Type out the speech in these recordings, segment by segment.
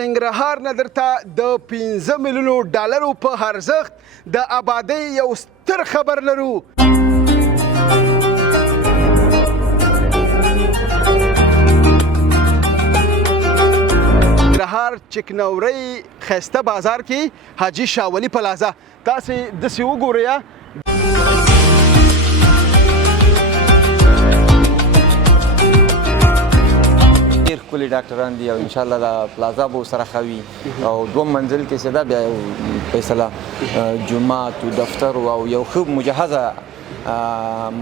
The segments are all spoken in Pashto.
ننګرهار نه درته د 15 میلیونو ډالرو په ارزښت د آبادۍ یو ستر خبر لرو. ننګرهار چکنورۍ ښایسته بازار کې حاجي شاولي پلازا تاسې داسې وګورئ ښکلي ډاکټران دي او انشاءالله دا پلازا به ورسره ښه وي او دوم منزل کې چې ده بیا یو فیصله جومات و دفتر او یو ښه مجهزه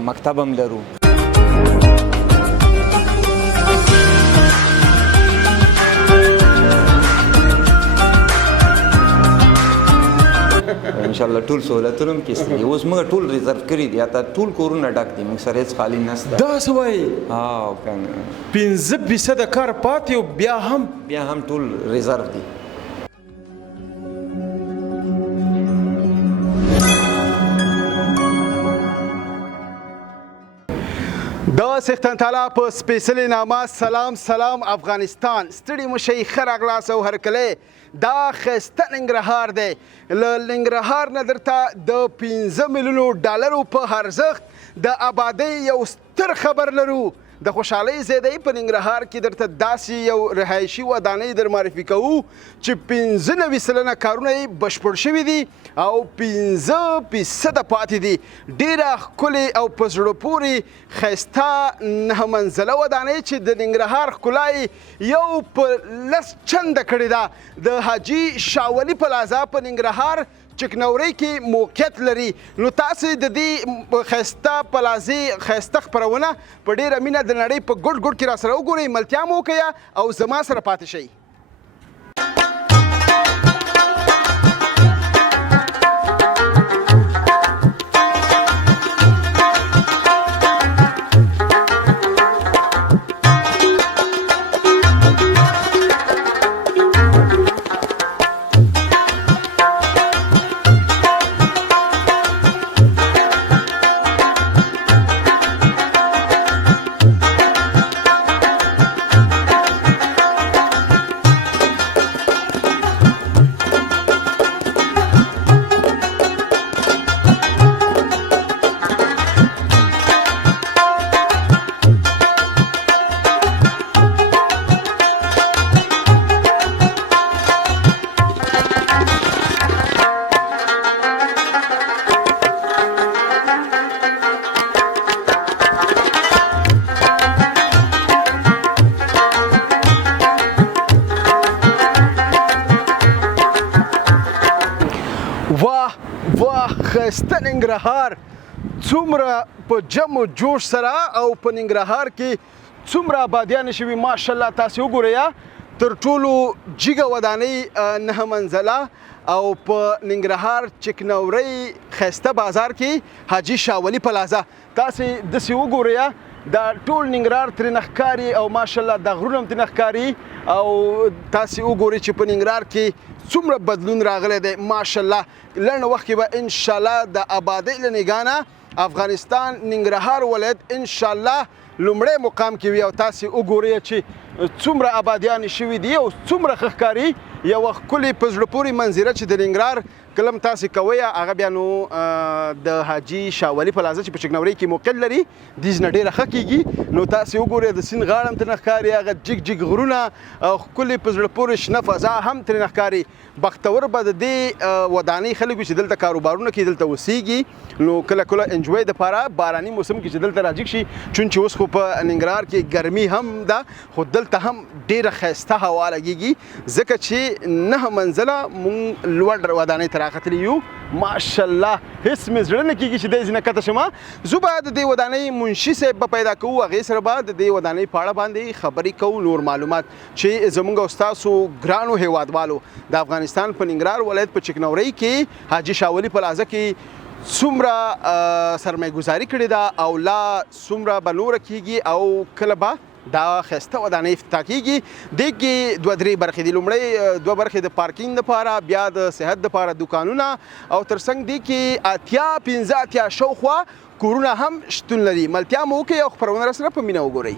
مکتب هم لرو. انشاءالله ټول سهولتونه هم کېسته دي. اوس موږ ټول ریزرو کړي دي، حتی ټول کورونه ډک دي، موږ سره هېڅ خالي نشته. داسې وایي؟ او کنه 15% کار پاتې او بیا هم ټول ریزرو دي. د څښتن تعالی په سپېڅلې نامه سلام افغانستان. ستړي مه شئ، ښه راغلاست او هرکلی. دا ښایسته ننګرهار دی. له ننګرهار نه درته د 15 میلیونو ډالرو په ارزښت د آبادۍ یو ستر خبر لرو. د خوشحالۍ ځای دی په ننګرهار کې درته داسې یو رهایشي ودانۍ در معرفي کوو چې 95 سلنه کارونه یې بشپړ شوي دي او 15% پاتې دي. ډېره ښکلې او په زړه پورې ښایسته 9 منزله ودانۍ چې د ننګرهار ښکلا یې یو په 10 چنده کړې ده. د حاجي شاولي پلازا په ننګرهار چکنورۍ کې موقعیت لري. نو تاسې د دې ښایسته پلازې ښایسته خپرونه په ډېره مینه د نړۍ په ګوټ ګوټ کې راسره وګورئ، ملتیا مو وکړئ او زما سره پاتې شئ. ښایسته ننګرهار څومره په جم و جوش سره او په ننګرهار کې څومره آبادیانې شوي ماشاءالله. تاسې وګورئ تر ټولو جګه ودانۍ 9 منزله او په ننګرهار چکنورۍ ښایسته بازار کې حاجي شاولي پلازا. تاسې داسې وګورئ دا ټول ننګرهار ترېنه ښکاري او ماشاءالله دا غرونه هم ترېنه ښکاري او تاسې وګورئ چې په ننګرهار کې څومره بدلون راغلی دی ماشاءالله. لنډ وخت کې به انشاءالله د آبادۍ له نګاه افغانستان ننګرهار ولایت انشاءالله لومړی مقام کې وي او تاسې وګورئ چې څومره آبادیانې شوي دي او څومره ښه ښکاري. یوه ښکلې په زړه پورې منظره چې د ننګرهار کلم تاسې کوئ هغه بیا نو د حاجي شاولي پلازا چې په چکنورۍ کې موقعیت لري دې نه ډېره ښه کېږي. نو تاسې وګورئ د سیند غاړه هم ترېنه ښکاري، هغه جګ غرونه او ښکلې په زړه پورې شنه فضا هم ترېنه ښکاري. بختور به د دې ودانۍ خلک وي چې دلته کاروبارونه کوي، دلته اوسېږي. نو کله انجوی دپاره باراني موسم کې چې دلته راجګ شي، چون چې اوس خو په ننګرهار کې ګرمي هم ده خو دلته هم ډېره ښایسته هوا لګېږي ځکه چې 9 منزله مونږ لوړ ودانۍ ته راختلي یو ماشاءالله. هېڅ مې زړه نه کېږي چې دی ځینې کته شمه. زه به د دې ودانۍ منشي صاحب به پیدا کوو، هغې سره به د دې ودانۍ په اړه باندې خبرې کوو، نور معلومات چې زموږ او ستاسو ګرانو هیوادوالو د افغانستان په ننګرهار ولایت په چکنورۍ کې حاجي شاولي پلازا کې څومره سرمایه ګزاري کړې ده او لا څومره به نوره کېږي او کله به دا ښایسته ودانۍ افتتاح کېږي. دې کې 2-3 برخې دي. لومړی 2 برخې د پارکینګ دپاره، بیا د صحت دپاره دوکانونه او تر څنګ دې کې 15 شاوخوا کورونه هم شتون لري. ملتیا مو وکړئ او خپرونه راسره په مینه وګورئ.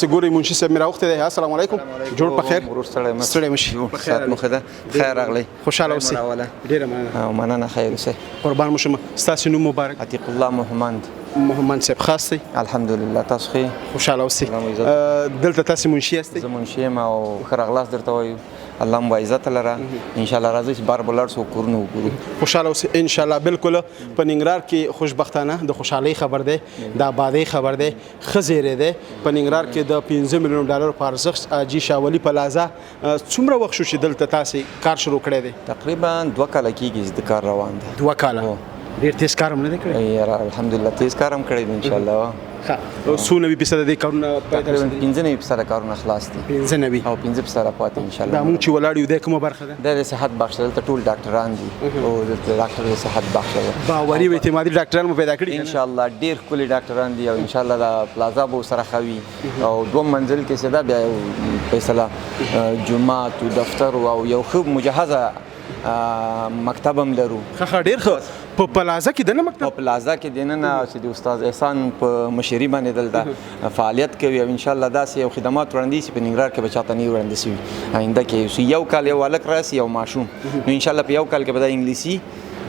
تاسو ګورئ منشي صاحب مې راوختی دی. السلام علیکم. جوړ په خیر. ستړی مه شئ. سات مو ښه ده. خیر راغلی. خوشحاله اوسئ. ډېره مننه. مننه خیر اوسئ. قربان مو شم. ستاسو نوم مبارک. عتیق الله محمد. محمد صاحب خاص دی. الحمدلله تاسو ښه. خوشحاله اوسئ. دلته تاسو منشي یاستئ؟ زه منشي یم او ښه راغلاست درته وایو. الله مو عزت لره. ان شاء الله راځئ چې بار به لاړ شو کورونه وګورو. خوشحاله اوسئ ان شاء الله. بالکل په ننګرهار کې خوشبختانه د خوشحالۍ خبر دی، د آبادۍ خبر دی، ښه زیری دی. په ننګرهار کې د 15 میلیون ډالر په ارزښت حاجي شاه ولي پلازا څومره وخت شو چې دلته تاسو کار شروع کړی دی؟ تقریبا 2 کاله کېږي چې د کار روان دی. 2 کاله. ډېر تیز کار هم نه دی کړی؟ الحمدلله تیز کار هم کړی دی ان شاء الله. څو 90% د کارونه تقریبا 95% کارونه خلاص دي. 95 او 15% پاتې ان شاء الله. دا مونږ چې ولاړ یو د کومه برخه ده؟ د صحت بخش دلته ټول ډاکټران دي او د ډاکټر د صحت بخش ده. باوري او اعتمادي ډاکټران مو پیدا کړي ان شاء الله. ډیر ښکلي ډاکټران دي او ان شاء الله دا پلازا به سره خوي او 2 منزل کې سدا بیا فیصله جمعه او دفتر او یو خوب مجهزه مکتب هم لرو. ښه ډیر ښه. په پلازا کې دنه مکتب؟ په پلازا کې دنه چې د استاد احسان په مشري باندې دلته فعالیت کوي او ان شاء الله داسې یو خدمات وړاندې شي په ننګرهار کې به چاته نه وړاندې شي. آینده کې یو کال یو هلک راسي یو ماشوم نو ان شاء الله په یو کال کې به د انګلیسي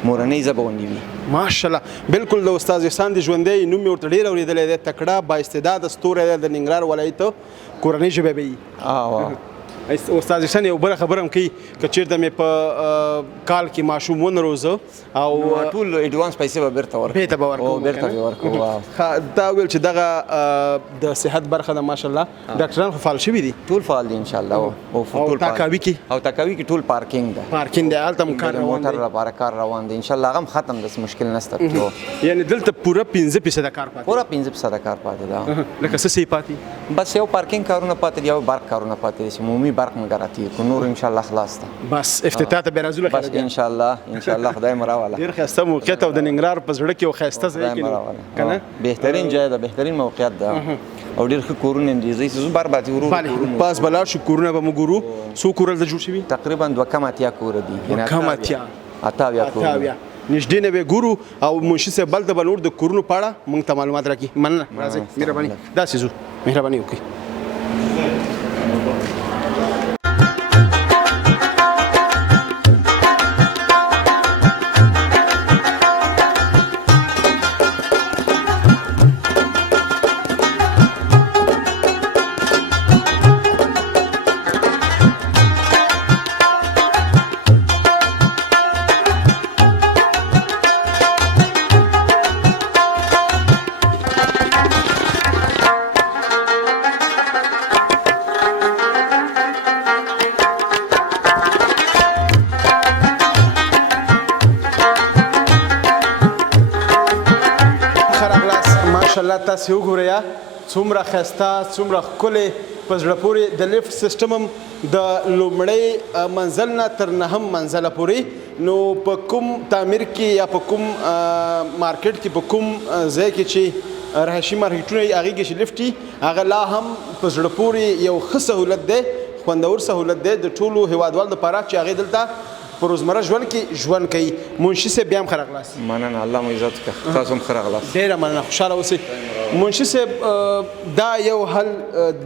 مورنۍ ژبه ونیوي. ماشاءالله. بالکل د استاد احسان د ژوندۍ نوم مې ورته ډېر اورېدلی دی. تکړه با استعداده ستوری دی د ننګرهار ولایت کورنۍ ژبه به وي. استاد احسان یو بله خبره هم کوي که چېرته مې په کال کې ماشوم ونه روزه او ټول ایډوانس پیسې به بیرته ورکړو. بیرته به ورکوو. بیرته به ورکوو. دا ویل چې دغه د صحت برخه ده ماشاءالله ډاکټران خو فعال شوي دي؟ ټول فعال دي ان شاء الله. او تاکاوي کې؟ او تاکاوي کې ټول پارکینګ ده. پارکینګ دی هلته هم کار روان دی؟ موټر لپاره کار روان دی ان شاء الله. هغه هم ختم داسې مشکل نشته. یعنې دلته پوره 15% کار پاتې؟ پوره 15% کار پاتې ده. لکه څه څه پاتې؟ بس یو پارکینګ کارونه پاتې دي یو برق کارونه پاتې دي چې عمومي برق مګراتي کو نور ان شاء الله خلاص ده. بس افتتاح ته بیا راځو. بس ان شاء الله ان شاء الله خدای مو راوله. ډېر ښایسته موقعیت او د ننګرهار په زړه کې یو ښایسته ځای کې که نه؟ بهترین ځای ده، بهترین موقعیت ده او ډېر ښه کورونه دي. زه بار بار ورو پاس به لاړ شو کورونه به مو ګورو. څو کوره دلته جوړ شوي؟ تقریبا 2 کم اتیا کوره دي. 2 کوره نږدې نه به ګورو او منشي صاحب بل ته به نور د کورونو په اړه موږ ته معلومات راکړي. مننه. راځئ مهرباني داسې ځو. مهرباني وکړئ. تاسو وګورئ څومره ښایسته څومره ښکلې په زړه پورې د لیفټ سیسټم هم د لومړی منزل نه تر 9 منزله پورې. نو په کوم تعمیر کې یا په کوم مارکیټ کې په کوم ځای کې چې رهایشي مارکیټونه یې هغې کې چې لیفټ وي هغه لا هم په زړه پورې یو ښه سهولت دی، خوندور سهولت دی د ټولو هیوادوالو دپاره چې هغې دلته په روزمره ژوند کې ژوند کوي. منشي صاحب بیا هم ښه راغلاست. مننه. الله مو عزت وکړه. تاسو هم ښه راغلاست. ډېره مننه. خوشحاله اوسئ. منشي صاحب دا یو حل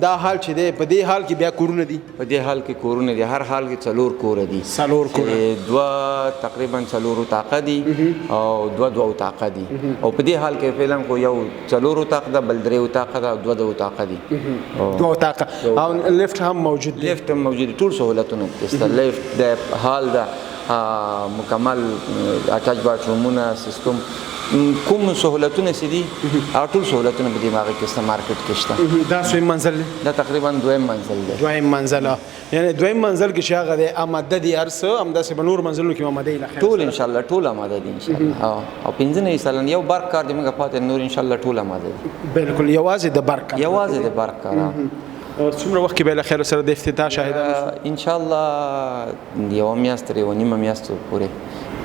دا حال چې دی په دې حال کې بیا کورونه دي؟ په دې حال کې کورونه دي. هر حال کې 4 کوره دي. 4 کوره. 2 تقریبا 4 اتاقه دي او 2 اتاقه دي او په دې حال کې فعلا کو یو 4 اتاق ده بل 3 اتاقه ده او 2 اتاقه دي. 2 اتاقه او لیفټ هم موجود دی؟ لیفټ هم موجود دي. ټول سهولتونه دي. لیفټ د حال ده مکمل اټاچ باترومونه سیستم کوم سهولتونه چې دي هغه ټول سهولتونه په دې باغ کې شته مارکیټ کې شته. دا څویم منزل دی؟ دا تقریبا 2 منزل دی. 2 منزل یعنی 2 منزل کې چې هغه دی آماده دي هر څه همداسې به نور منزلونو کې آماده دي ټول ان شاء الله ټول آماده دي ان شاء الله. او 15 سالن یو برق کار دی موږ پاتې نور ان شاء الله ټول آماده دي. بالکل یوازې د برق کار. یوازې د برق کار. څومره وخت کې به له خیر سره د افتتاح شاهدان ان شاء الله یو میاشت تر یو نیمه میاشت پورې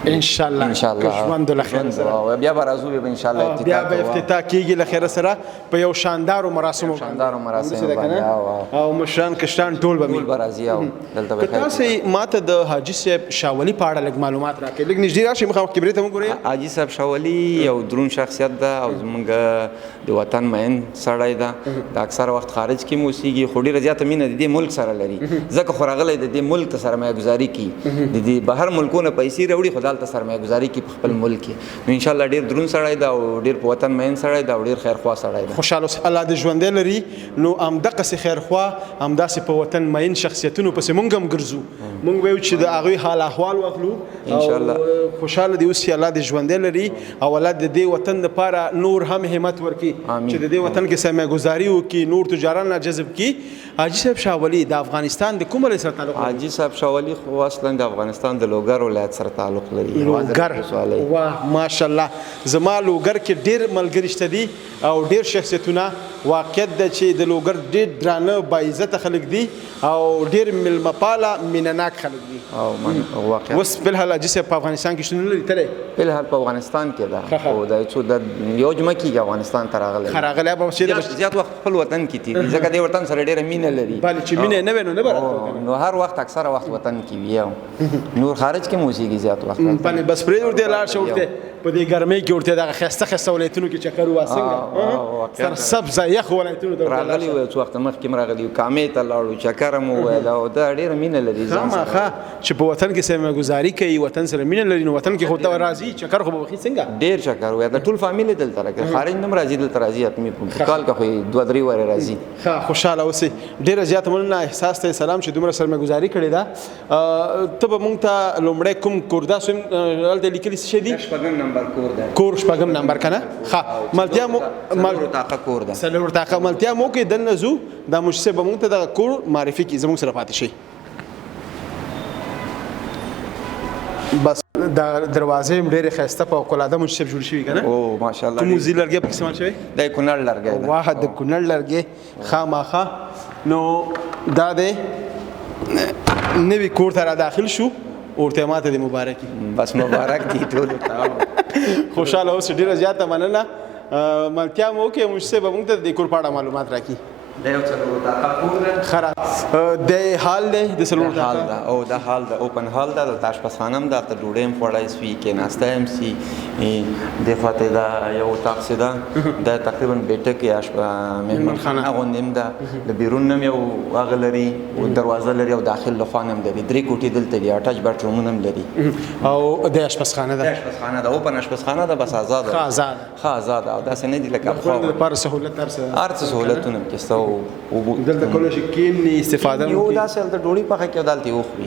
ان شاء الله ان شاء الله ژوند له خیر سره او بیا به راځو به ان شاء الله بیا به افتتاح کیږي له خیر سره په یو شاندارو مراسمو شاندارو مراسمو باندې او مشران کشتان ټول به ټول به راځي او دلته به خیر تاسو ماته د حاجی صاحب شاولي په اړه لږ معلومات راکړئ لږ نږدې راشئ مخامخ کیمرې ته وګورئ حاجی صاحب شاولي یو درون شخصیت ده او زمونږ د وطن مین سړی ده د اکثر وخت خارج کې موسیقي خو ډېره زیاته مینه د دې ملک سره لري ځکه خو راغلی د دې ملک ته سرمایه ګزاري کوي د دې بهر ملکونه پیسې راوړي خو دلته سرمایه ګزاري کوي په خپل ملک کې نو انشاءالله ډېر درون سړی ده او ډېر په وطن مین سړی ده او ډېر خیرخوا سړی ده خوشحاله اوسئ الله دې ژوندی لري نو همدغسې خیرخوا همداسې په وطن مین شخصیتونو پسې مونږ هم ګرځو مونږ وایو چې د هغوی حال احوال واخلو انشاءالله خوشحاله دې اوسي الله دې ژوندی لري او الله د دې وطن دپاره نور هم همت ورکړي چې د دې وطن کې سرمایه ګزاري وکړي نور تجاران را جذب کړي حاجي صاحب شاولي د افغانستان د کوم ولایت سره تعلق لري؟ حاجي صاحب شاولي خو اصلا د افغانستان د لوګر ولایت سره تعلق لري لوګر واه ماشاءالله زما لوګر کې ډېر ملګري شته دي او ډېر شخصیتونه واقعیت ده چې د لوګر ډېر درانه باعزته خلک دي او ډېر میلمه پاله مینهناک خلک دي او من واقعیت اوس فلحال حاجي صاحب په افغانستان کې شتون لري تللی فلحال په افغانستان کې ده او د څو د یو جمعه کېږي افغانستان ته راغلی راغلی به زیات وخت خپل وطن کې تېري ځکه دې وطن سره ډېره مینه لري بله چې مینه یې نه وی نو نه به راتلو نو هر وخت اکثره وخت وطن کې وي او نور خارج کې موسیقي زیات وخت بله بس پرېږدې ورته لاړ شه ورته په دې ګرمۍ کې ورته دغه ښایسته ښایسته ولایتونو کې چکر ووهه څنګه سرسبزه یخ ولایتونو ته راغلي وو څو وخت مخکې هم راغلي وو کامې ته لاړو چکر مو وویل او دا ډېره مینه لري خامخا چې په وطن کې سرمایه ګزاري کوي وطن سره مینه لري نو وطن کې خو ته راځي چکر خو به وخي څنګه ډېر چکر وویل د ټول فامیل دلته راځي خارج نه هم راځي دلته راځي حتمي په کال کې خو دوه درې وارې راځي ښه خوشحاله اوسئ ډېره زیاته مننه احساس ته سلام چې دومره سرمایه ګزاري کړې ده ته به مونږ ته لومړی کوم کور دا سویم هلته لیکلي څه شی دي شپږم نمبر کور ده کور شپږم نمبر که نه ښه ملتیا مو څلور اتاقه کور ده څلور اتاقه ملتیا مو کې دننه ځو دا مشر صاحب به مونږ ته دغه کور معرفي کړي زموږ سره پاتې شي بس دا دروازې هم ډېرې ښایسته په فوقالعاده مشر صاحب جوړ شوي که نه او ماشاءالله کوم موزي لرګی پکې استعمال شوی دا یې کونړ لرګی ده واه د کونړ لرګی خامخا نو دا دی نوي کور ته را داخل شو ورته ماته د مبارکي بس مبارک دي ټولو ته خوشحاله اوسئ ډېره زیاته مننه ملتیا مو وکړئ مشر صاحب به مونږ ته د دې کور په اړه معلومات راکړي دا یو څلور اتاقه کور ده خراب د حال دی د څلور حال ده او دا حال ده اوپن حال ده د اشپزخانه هم ده ته ډوډۍ هم خوړی سوي کېناسته هم سي دې خواته دا یو اتاق چې ده دا تقریبا بیټک یا مهمانخانه غوندې هم ده د بیرون نه هم یو هغه لري دروازه لري او داخل له خوا نه هم لري درې کوټې دلته دي اټاچ بیډرومونه هم لري او د اشپزخانه ده اشپزخانه ده اوپن اشپزخانه ده بس آزاده ښه آزاده او داسې نه دي لکه خوړو لپاره سهولت هر څه سهولتونه هم کېسته دلته کولی شي کښېني استفاده یو داسې هلته ډوډۍ پخه کړي او دلته یې وخوري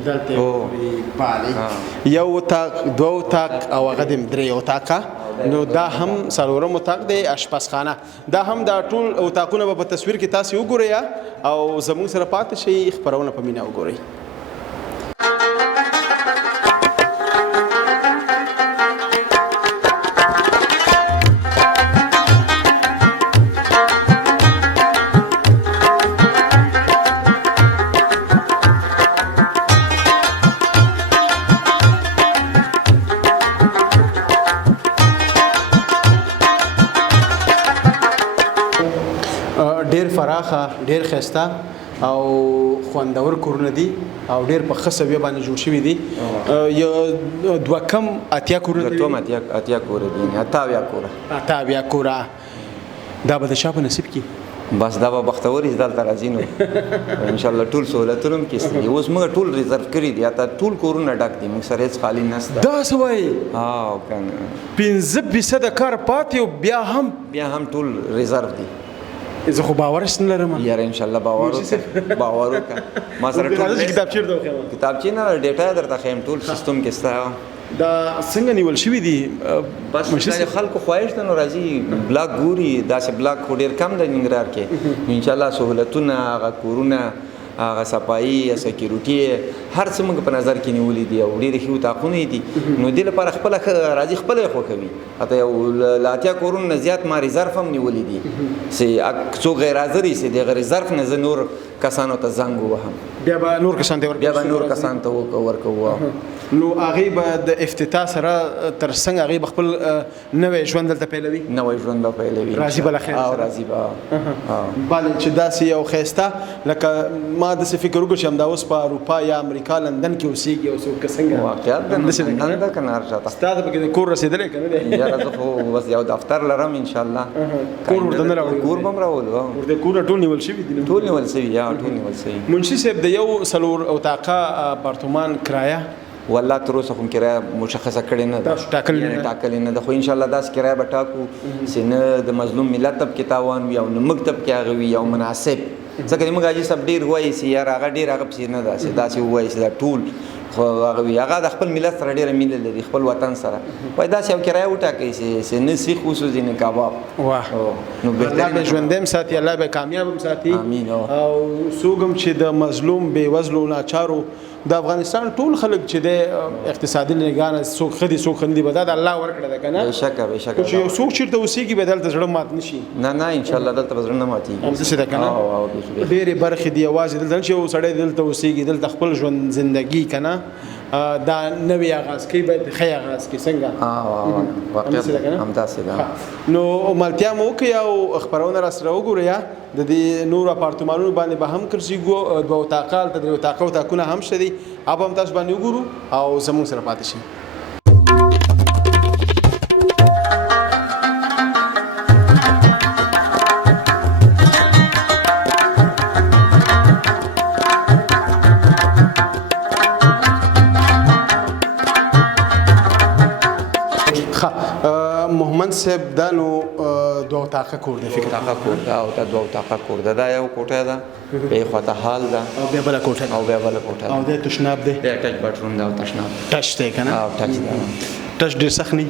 یو اتاق دوه اتاق او هغه د درې اتاقه نو دا هم څلورم اتاق دی اشپزخانه دا هم دا ټول اتاقونه به په تصویر کې تاسې وګورئ او زموږ سره پاتې شئ خپرونه په مینه وګورئ ډېر فراخه ډېر ښایسته او خوندور کورونه دي او ډېر په ښه سویه باندې جوړ شوي دي یو دوه کم اتیا کورونه دي اتیا کوره دي اته اویا کوره اته اویا کوره دا به د چا په نصیب کې بس دا به بختور یې دلته راځي نو انشاءالله ټول سهولتونه هم کېسته دي اوس موږ ټول ریزرف کړي دي اته ټول کورونه ډک دي موږ سره هېڅ خالي نشته دا څه وایي او کنه 15% کار پاتې او بیا هم ټول ریزرف دي زه خو باورش نه لرم یاره انشاءالله باور وکړه ما سره ټول کتابچې درته وښیم کتابچې نه ډیټا یې درته ښیم ټول سیستم کې ستا دا څنګه نیول شوي دي بس دا خلکو خواهش ده نو راځي بلاک ګوري داسې بلاک خو ډېر کم دی ننګرهار کې انشاءالله سهولتونه هغه کورونه هغه صفایي یا سکیورټي هر څه موږ په نظر کې نیولي دي او ډېرې ښې اتاقونه دي نو دې لپاره خپله راځي خپله یې خوښوي حتی یو له اتیا کورونو نه زیات ما ریزرف هم نیولي دي چې څوک غیر حاضر یي چې دغه ریزرف نه زه نور کسانو ته زنګ ووهم بیا به نور کسان ته ورکوو نو هغه به د افتتاح سره تر څنګه هغه به خپل نوې ژوند دلته پیلوي نوې ژوند به پیلوي راځي بل خیر او راځي به بل چې داسې یو خيسته لکه ما د فکر وکړم چې همدا اوس په اروپا یا امریکا لندن کې اوسېږي او څوک څنګه واقعیت نه دا کنه ارشاد استاد به د کور رسیدلې کنه یا زه خو بس یو دفتر لرم ان شاء الله کور ورته نه راوړي کور بم راولو ورته کور ټول نیول شي دي ټول نیول شي یا ټول نیول شي منشي صاحب د یو سلور او طاقه اپارتمان کرایه والله تر اوسه کوم کرایه مشخصه کړې نه ده ټاکل نه ده خو ان شاء الله داس کرایه به ټاکو چې نه د مظلوم ملت طبقه تاوان وي او نه مکتب کې هغه وي او مناسب ځکه موږ اجي سب ډیر وایي چې یار هغه ډیر هغه پسې نه ده چې داسې وایي چې دا ټول خو هغه د خپل ملت سره ډیره مینه لري خپل وطن سره وای داسې یو کرایه وټاکئ چې نه سیخ خصوصي نه کباب واه نو الله به ژوندم ساتي الله به کامیاب ساتي امين او سوګم چې د مظلوم بې وزلو لاچارو د افغانستان ټول خلک چې د اقتصادي لګانه څوک خدي څوک خندي بدل الله ورکړه ده کنه بشک چې یو څوک چیرته اوسېږي بدل ته زړه مات نشي نه ان شاء الله دلته زړه نه ماتي هم څه ده کنه ډېرې برخې دی आवाज دلته چې یو سړی دلته اوسېږي دلته خپل ژوند زندگی کنه دا نوې آغاز کوي باید ښه آغاز کوي څنګه واقعا همداسې ده نو ملتیا مو کوي او خبرونه را سره وګورئ د دې نور اپارتمانونو باندې به هم کرسي دوه طاقه د یو طاقه او طاقونه هم شدي اب هم تاسو باندې وګورو او زموږ سره پاتې شي محمد صاحب دا نو دوه طاقه کور دی فکر طاقه کور دا او دا دوه طاقه کور دا یو کوټه ده به خواته حال ده او بیا بل کوټه او بیا بل کوټه او د تشناب دی د اٹیچ بیډروم دا او تشناب ټچ دی کنه او ټچ ده ټچ ډیر سخت نه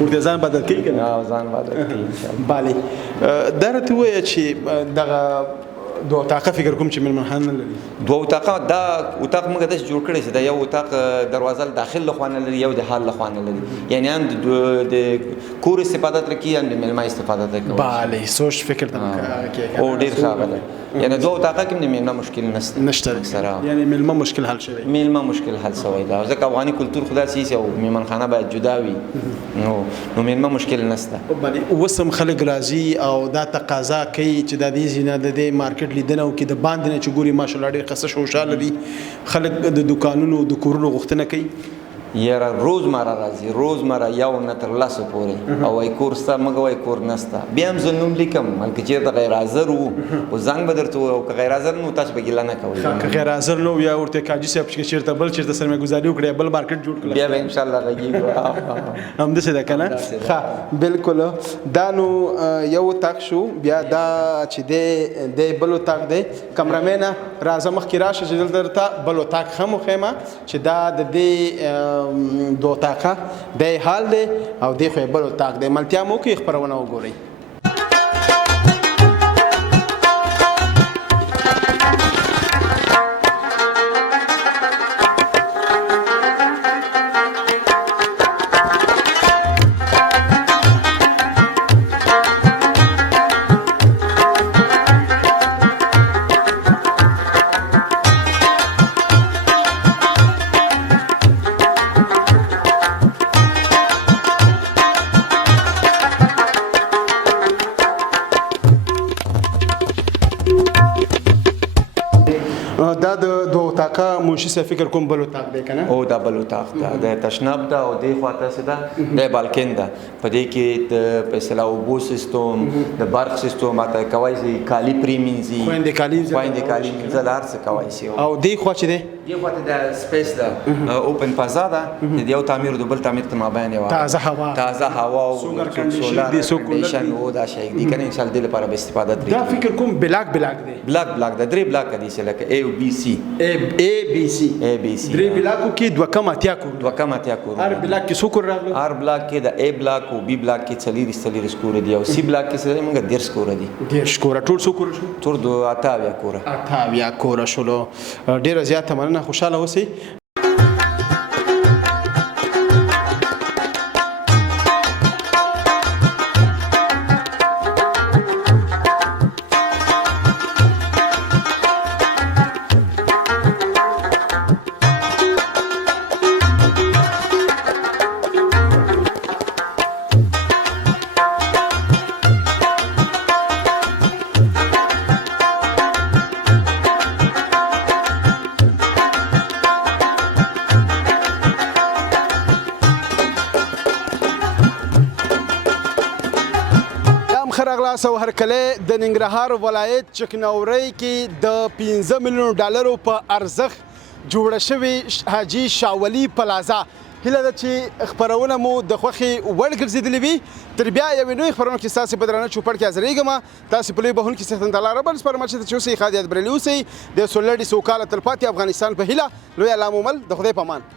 ورته ځان بدل کړي کنه او ځان بدل کړي ان شاء الله bale درته وای چې دغه دوه طاقه فکر کوم چې ملمنخان نه لري دوه طاقه دا اتاق موږ داس جوړ کړی چې دا یو اتاق دروازه داخل له خوانه لري یو د حال له خوانه لري یعنی هم د کور استفاده تر کی هم د ملما استفاده تر کوي bale سوچ فکر ته او ډیر ښه ده یعنی دوه طاقه کې د ملما مشکل نشته سره یعنی ملما مشکل حل شوی ملما مشکل حل شوی دا ځکه افغاني کلچر خدا سي او میمنخانه باید جدا وي نو ملما مشکل نشته bale وسم خلک راضي او دا تقاضا کوي چې د دې زینه د مارکیټ لیدنه او کې د باندې نه چې ګوري ماشاءالله ډېر قصه خوشاله دي خلک د دکانونو د کورونو غوښتنه کوي یاره روزمره راځي روزمره یو نه تر لاسو پورې او وای کور ستا مګ وای کور نستا بیا هم زه نوم لیکم بلکې چېرته غیر حاضر وو او زنګ به درته او که غیر حاضر نو تاسو به ګیله نه کوئ که غیر حاضر نو یا ورته کاجي صاحب چې چېرته بل چېرته سرمایه‌ګزاري وکړي بل مارکیټ جوړ کړي بیا به انشاءالله غږیږو همداسې ده که نه ښه بالکل دا نو یو اتاق شو بیا دا چې دی بل اتاق دی کمرمینه راځه مخکې راشه چې دلته درته بل اتاق هم وښیم چې دا د دې دو طاقه د حال دی او د خو بل طاق دی ملتیا مو کې خبرونه وګورئ دا د دوه طاقه منشي صاحب فکر کوم بل اتاق دی کنه او دا بل اتاق دا د تشناب دا او د خواته سدا د بالکن دا پدې کې د فیصله او بو سیستم د برق سیستم ماته کوي سي کالی پریمینزي خويندې کالی زلار څه کوي سي او د خوا چې دی د خواته د سپیس دا اوپن فضا دا د یو تعمیر د بل تعمیر ته مابین و تازه هوا او سولار کنډیشن او دا شي دي کنه ان شاء الله د لپاره به استفاده درې دا فکر کوم بلاک دی بلاک د درې بلاک دي چې لکه A او B C درې بلاکو کې دوه کم اتیا کور هر بلاک کې څو کور راغلي هر بلاک کې د A بلاک او B بلاک کې څلور سکور دي او C بلاک کې موږ 10 سکور دي 10 سکور ټول څو کور شو ټول د اتاویا کور شلو ډیره زیاته مننه خوشاله اوسئ تاسو هرکله د ننګرهار ولایت چکنورۍ کې د 15 میلیون ډالرو په ارزښت جوړه شوې حاجي شاولي پلازا هیله ده چې خپرونه مو د خوښې وړ ګرځېدلې وي تر بیا یوې نوې خپرونه کې ستاسې په درانه چوپړ کې حاضرېږم تاسې په لوی بهون کې څښتن تعالی رب سپارم چې ته اوسئ ښاد یاد بریالي اوسئ د سولړي سوکاله تلپاتې افغانستان په هیله لوی الله مو مل د خدای په امان